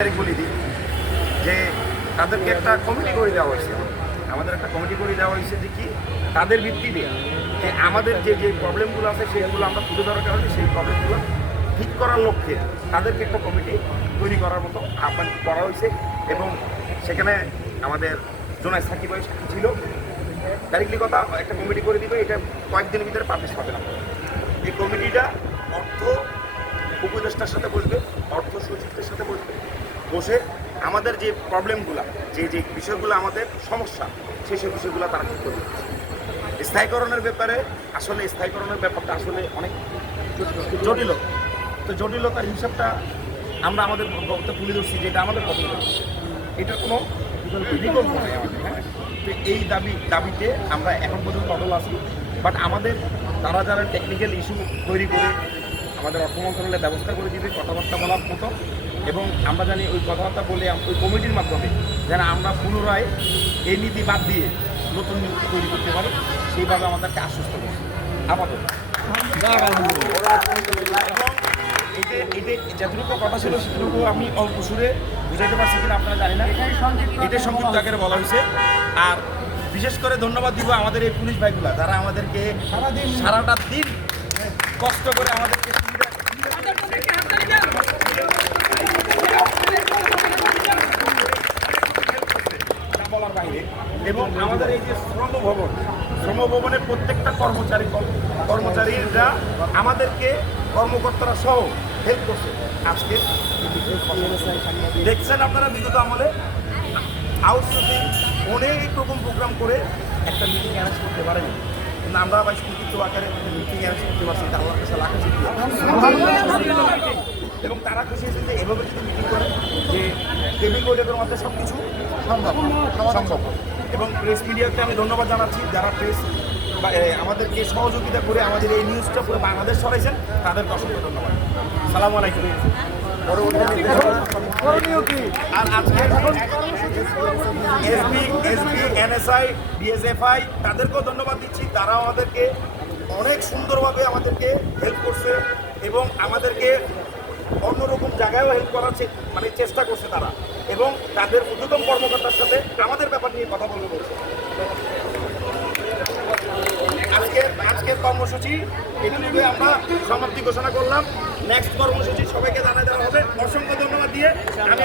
বলে দিই, যে তাদেরকে একটা কমিটি করে দেওয়া হয়েছে। আমাদের একটা কমিটি করে দেওয়া হয়েছে যে কি, তাদের ভিত্তিতে যে আমাদের যে যে প্রবলেমগুলো আছে, সেগুলো আমরা তুলে ধরার কারণে সেই প্রবলেমগুলো ঠিক করার লক্ষ্যে তাদেরকে একটা কমিটি তৈরি করার মতো আহ্বান করা হয়েছে এবং সেখানে আমাদের জোনায় সাকিব ছিল। ডাইরেক্টলি কথা একটা কমিটি করে দিবে, এটা কয়েকদিনের ভিতরে পাবলিশ হবে না। এই কমিটিটা অর্থ উপদেষ্টার সাথে বসবে, অর্থ সচিবদের সাথে বসবে। বসে আমাদের যে প্রবলেমগুলো যে যে বিষয়গুলো আমাদের সমস্যা সেই সব বিষয়গুলো তারা ঠিক করবে স্থায়ীকরণের ব্যাপারে আসলে স্থায়ীকরণের ব্যাপারটা আসলে অনেক জটিল। তো জটিলতার হিসাবটা আমরা আমাদের বক্তব্য তুলে ধরছি যে এটা আমাদের পছন্দ এটা কোনো বিকল্প নেই আমাদের হ্যাঁ? তো এই দাবি, দাবিতে আমরা এখন পর্যন্ত অটল আছি। বাট আমাদের তারা যারা টেকনিক্যাল ইস্যু তৈরি করে, আমাদের অর্থ মন্ত্রণালয়ে ব্যবস্থা করে দিবে, কথাবার্তা বলার মতো এবং আমরা জানি ওই কথাবার্তা বলে ওই কমিটির মাধ্যমে যেন আমরা পুনরায় এই নীতি বাদ দিয়ে নতুন নীতি তৈরি করতে পারি সেইভাবে আমাদেরকে আশ্বস্ত করছি। আপাতত। এতে এতে যতটুকু কথা ছিল সেটুকু আমি অল্প সুরে বুঝাইতে পারছি কিনা আপনারা জানি না। এটাই সংযুক্ত আকারে বলা হয়েছে। আর বিশেষ করে ধন্যবাদ দিব আমাদের এই পুলিশ ভাইগুলা যারা আমাদেরকে সারাদিন সারাটা দিন কষ্ট করে আমাদেরকে বলার বাইরে এবং আমাদের এই যে শ্রম ভবন শ্রম ভবনের প্রত্যেকটা কর্মচারী, কর্মচারীরা আমাদেরকে কর্মকর্তারা সহ হেল্প করছে। আজকে দেখছেন আপনারা বিগত আমলে? আউটসোর্সিং অনেক রকম প্রোগ্রাম করে একটা মিটিং অ্যারেঞ্জ করতে পারেনি। কিন্তু আমরা আবার সংক্ষিপ্ত আকারে মিটিং অ্যারেঞ্জ করতে পারছি কাছে এবং তারা খুশি হয়েছে যে এভাবে যদি মিটিং করে, যে টেবিল বৈঠকের মধ্যে সব কিছু সম্ভব সম্ভব। এবং প্রেস মিডিয়াকে আমি ধন্যবাদ জানাচ্ছি যারা প্রেস আমাদেরকে সহযোগিতা করে আমাদের এই নিউজটা পুরো বাংলাদেশ ছড়াইছেন তাদেরকে অসংখ্য ধন্যবাদ। সালাম আলাইকুম। আর আজকে এসবি এসবি এনএসআই বিএসএফআই তাদেরকেও ধন্যবাদ দিচ্ছি। তারা আমাদেরকে অনেক সুন্দরভাবে আমাদেরকে হেল্প করছে এবং আমাদেরকে জায়গায়ও হেল্প করার মানে চেষ্টা করছে তারা। এবং তাদের ঊর্ধ্বতম কর্মকর্তার সাথে আমাদের ব্যাপার নিয়ে কথা বলব বলছে। আজকে, আজকের কর্মসূচি নিয়ে আমরা সমাপ্তি ঘোষণা করলাম। নেক্সট কর্মসূচি সবাইকে জানা দেওয়া হবে। অসংখ্য ধন্যবাদ দিয়ে আমি